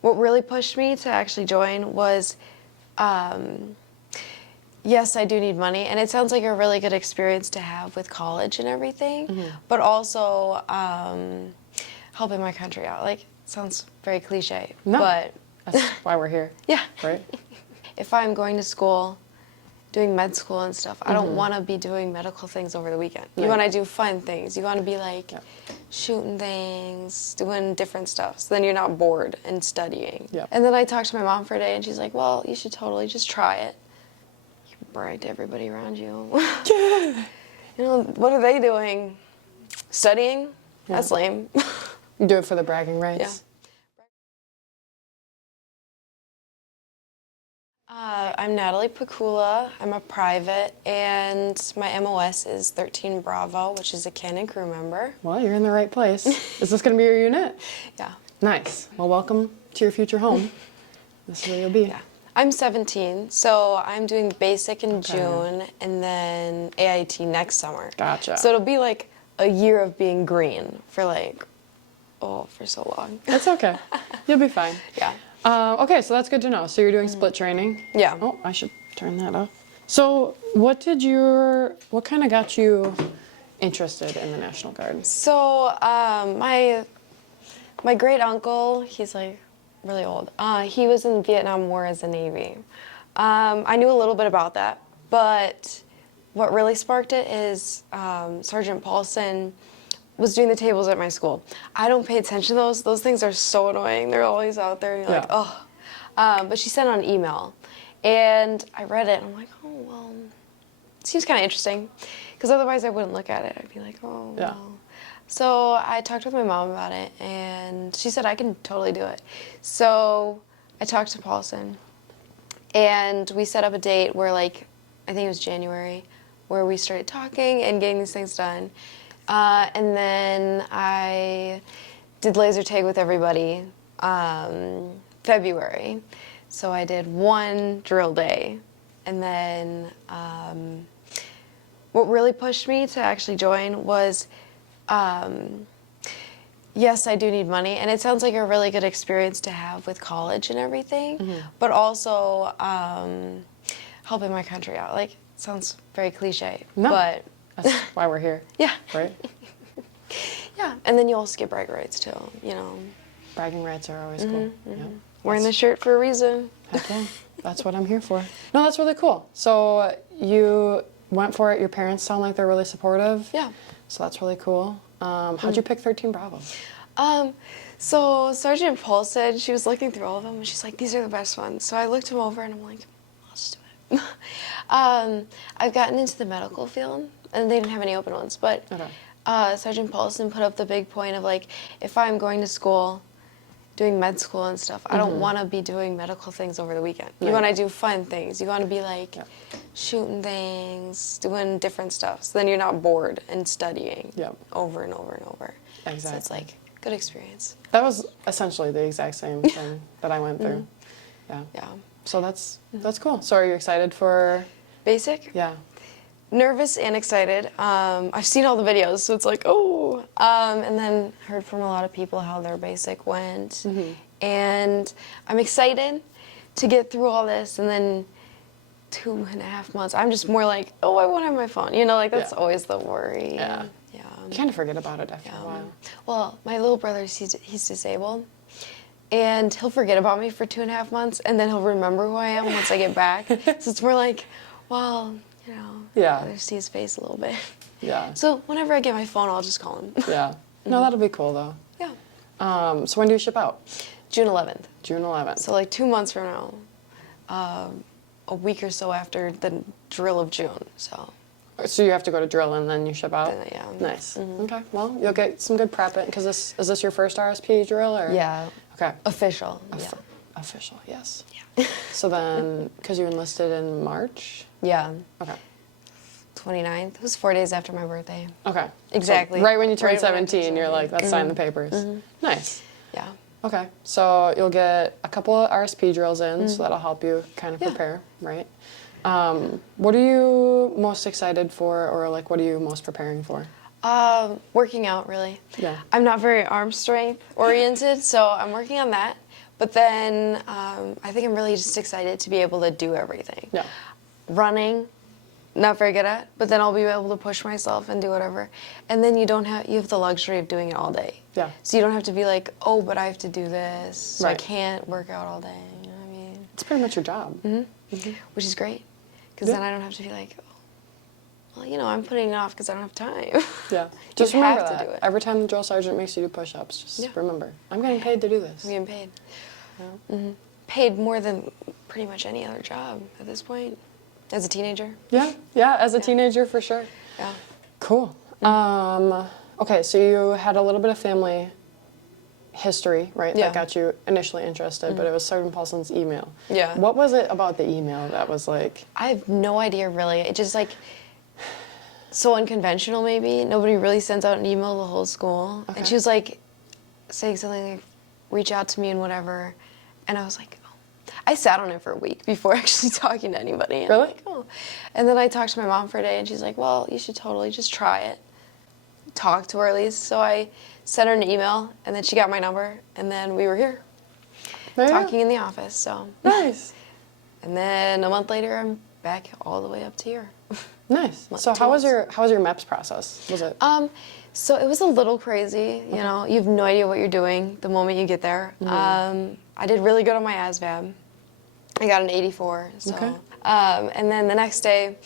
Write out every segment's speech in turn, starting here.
what really pushed me to actually join was, yes, I do need money, and it sounds like a really good experience to have with college and everything, but also helping my country out. Like, sounds very cliche, but that's why we're here. Yeah. Right? If I'm going to school, doing med school and stuff, I don't want to be doing medical things over the weekend. You want to do fun things. You want to be like shooting things, doing different stuff, so then you're not bored and studying. And then I talked to my mom for a day, and she's like, well, you should totally just try it. You can brag to everybody around you. Yeah. You know, what are they doing? Studying? That's lame. You do it for the bragging rights? Yeah. I'm Natalie Pikula. I'm a private, and my MOS is 13 Bravo, which is a Canon crew member. Well, you're in the right place. Is this going to be your unit? Yeah. Nice. Well, welcome to your future home. This is where you'll be. Yeah. I'm 17, so I'm doing basic in June, and then AIT next summer. Gotcha. So it'll be like a year of being green for like, for so long. That's okay. You'll be fine. Yeah. Okay, so that's good to know. So you're doing split training? Yeah. Oh, I should turn that off. So what kind of got you interested in the National Guard? So my great uncle, he's like really old. He was in the Vietnam War as a Navy. I knew a little bit about that, but what really sparked it is Sergeant Paulson was doing the tables at my school. I don't pay attention to those. Those things are so annoying. They're always out there, and you're like, oh. But she sent out an email, and I read it, and I'm like, oh, well, it seems kind of interesting, because otherwise I wouldn't look at it. I'd be like, oh, well. So I talked with my mom about it, and she said I can totally do it. So I talked to Paulson, and we set up a date where, like, I think it was January, where we started talking and getting these things done. And then I did laser tag with everybody February. So I did one drill day. And then what really pushed me to actually join was, yes, I do need money. And it sounds like a really good experience to have with college and everything, but also helping my country out. Like, sounds very cliche, but that's why we're here. Yeah. Right? Yeah. And then you also get bragging rights too, you know. Bragging rights are always cool. Yeah. Wearing the shirt for a reason. Heck yeah. That's what I'm here for. No, that's really cool. So you went for it. Your parents sound like they're really supportive. Yeah. So that's really cool. How'd you pick 13 Bravo? So Sergeant Paul said, she was looking through all of them, and she's like, these are the best ones. So I looked them over, and I'm like, I'll just do it. I've gotten into the medical field, and they didn't have any open ones, but Sergeant Paulson put up the big point of, like, if I'm going to school, doing med school and stuff, I don't want to be doing medical things over the weekend. You want to do fun things. You want to be, like, shooting things, doing different stuff, so then you're not bored and studying over and over and over. Exactly. So it's, like, good experience. That was essentially the exact same thing that I went through. Yeah. Yeah. So that's cool. So are you excited for basic? Yeah. Nervous and excited. I've seen all the videos, so it's like, oh. And then heard from a lot of people how their basic went. And I'm excited to get through all this, and then 2.5 months, I'm just more like, oh, I won't have my phone. You know, like, that's always the worry. Yeah. You kind of forget about it after a while. Well, my little brother, he's disabled. And he'll forget about me for 2.5 months, and then he'll remember who I am once I get back. So it's more like, well, you know, I'd rather see his face a little bit. Yeah. So whenever I get my phone, I'll just call him. Yeah. No, that'll be cool, though. Yeah. So when do you ship out? June 11th. June 11th. So like 2 months from now, a week or so after the drill of June, so. So you have to go to drill and then you ship out? Yeah. Nice. Okay. Well, you'll get some good prep in, because is this your first RSP drill, or? Yeah. Okay. Official. Official, yes. Yeah. So then, because you enlisted in March? Yeah. Okay. 29th. It was 4 days after my birthday. Okay. Exactly. So right when you turn 17, you're like, let's sign the papers. Nice. Yeah. Okay. So you'll get a couple of RSP drills in, so that'll help you kind of prepare, right? What are you most excited for, or like, what are you most preparing for? Working out, really. Yeah. I'm not very arm strength oriented, so I'm working on that. But then I think I'm really just excited to be able to do everything. Yeah. Running, not very good at, but then I'll be able to push myself and do whatever. And then you have the luxury of doing it all day. Yeah. So you don't have to be like, oh, but I have to do this, so I Right. can't work out all day. You know what I mean? It's pretty much your job. Which is great, because Yeah. then I don't have to be like, oh, well, I'm putting it off because I don't have time. Yeah. Just You remember have to that. do it. Every time the drill sergeant makes you do push-ups, just Yeah. remember, I'm getting paid to do this. I'm getting paid. Yeah. Paid more than pretty much any other job at this point, as a teenager. Yeah, yeah, as a teenager for sure. Yeah. Cool. Okay, so you had a little bit of family history, right? Yeah. That got you initially interested, but it was Sergeant Paulson's email. Yeah. What was it about the email that was like, I have no idea, really. It just, so unconventional, maybe. Nobody really sends out an email to the whole school. Okay. And she was, saying something like, reach out to me and whatever. And I was like, oh. I sat on it for a week before actually talking to anybody. And I'm Really? like, oh. And then I talked to my mom for a day, and she's like, well, you should totally just try it. Talk to her at least. So I sent her an email, and then she got my number, and then we were here there you go. talking in the office. So. Nice. And then a month later, I'm back all the way up to here. Nice. What, So 2 how was months? your MEPS process? Was it? So it was a little crazy, you know. You have no idea what you're doing the moment you get there. I did really good on my ASVAB. I got an 84. So. Okay. And then the next day,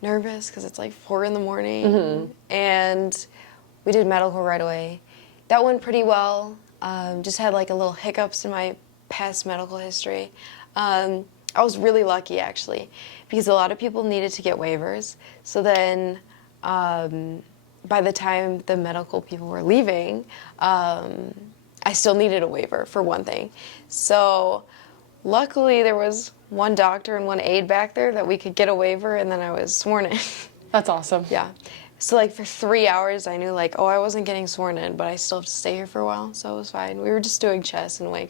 nervous because it's 4 in the morning, and we did medical right away. That went pretty well. Just had a little hiccups in my past medical history. I was really lucky actually, because a lot of people needed to get waivers. So then, by the time the medical people were leaving, I still needed a waiver for one thing. So luckily there was one doctor and one aide back there that we could get a waiver, and then I was sworn in. That's awesome. Yeah. So for 3 hours I knew oh, I wasn't getting sworn in, but I still have to stay here for a while, so it was fine. We were just doing chess and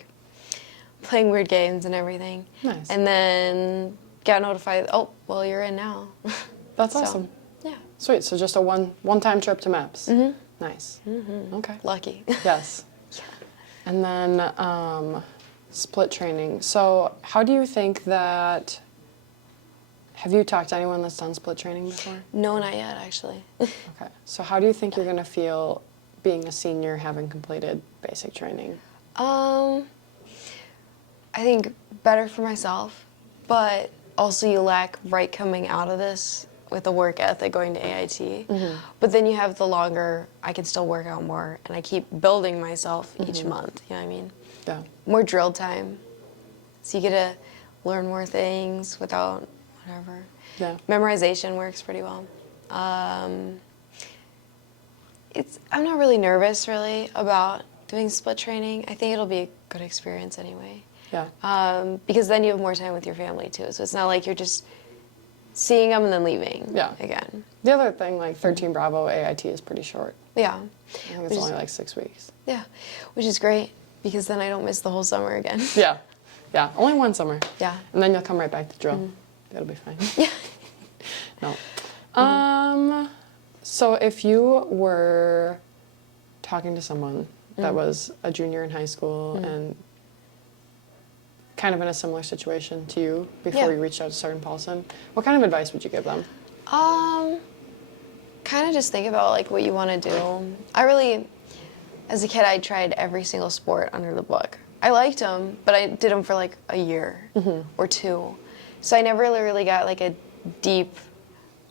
playing weird games and everything. Nice. And then got notified, oh, well, you're in now. That's So, awesome. Yeah. Sweet. So just a one-time trip to MEPS. Nice. Okay. Lucky. Yes. And then split training. So how do you think that, have you talked to anyone that's done split training before? No, not yet, actually. Okay. So how do you think you're going to feel being a senior having completed basic training? I think better for myself, but also you lack right coming out of this with the work ethic going to AIT. But then you have the longer, I can still work out more, and I keep building myself each month, you know what I mean? Yeah. More drill time, so you get to learn more things without whatever. Yeah. Memorization works pretty well. I'm not really nervous really about doing split training. I think it'll be a good experience anyway. Yeah. Because then you have more time with your family too. So it's not like you're just seeing them and then leaving Yeah. again. The other thing, 13 Bravo AIT is pretty short. Yeah. I think Which it's is- only 6 weeks. Yeah, which is great because then I don't miss the whole summer again. Yeah. Yeah. Only one summer. Yeah. And then you'll come right back to drill. That'll be fine. Yeah. No. So if you were talking to someone that was a junior in high school and kind of in a similar situation to you before Yeah. you reached out to Sergeant Paulson, what kind of advice would you give them? Kind of just think about what you want to do. I really, as a kid, I tried every single sport under the book. I liked them, but I did them for a year or 2. So I never really got a deep,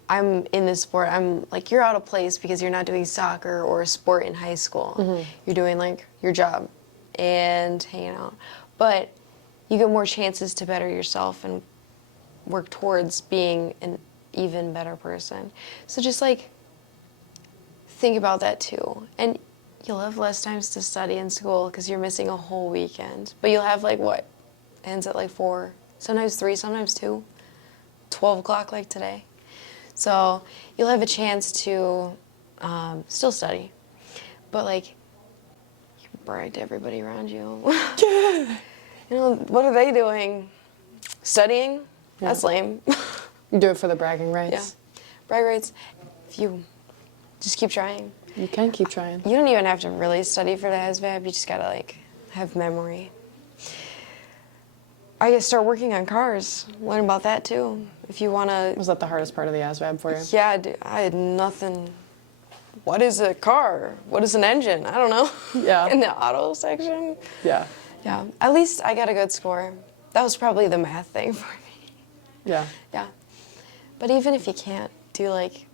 I'm in this sport. I'm you're out of place because you're not doing soccer or a sport in high school. You're doing your job and hanging out. But you get more chances to better yourself and work towards being an even better person. So just think about that too. And you'll have less times to study in school because you're missing a whole weekend. But you'll have what? Ends at 4, sometimes 3, sometimes 2, 12 o'clock like today. So you'll have a chance to still study. But you can brag to everybody around you. Yeah. What are they doing? Studying? Yeah. That's lame. You do it for the bragging Yeah. rights. Brag rates, if you just keep trying. You can keep trying. You don't even have to really study for the ASVAB. You just gotta have memory. I start working on cars, learn about that too. If you want to, Was that the hardest part of the ASVAB for you? yeah, I had nothing. What is a car? What is an engine? I don't know. Yeah. In the auto section. Yeah. Yeah, at least I got a good score. That was probably the math thing for me. Yeah. Yeah. But even if you can't do like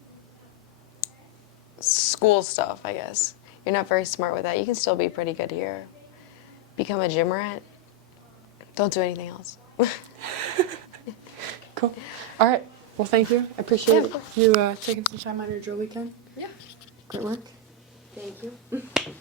school stuff, I guess, you're not very smart with that, you can still be pretty good here. Become a gym rat. Don't do anything else. Cool. All right. Well, thank you. I appreciate of course. you taking some time out of your drill weekend. Yeah. Great work. Thank you.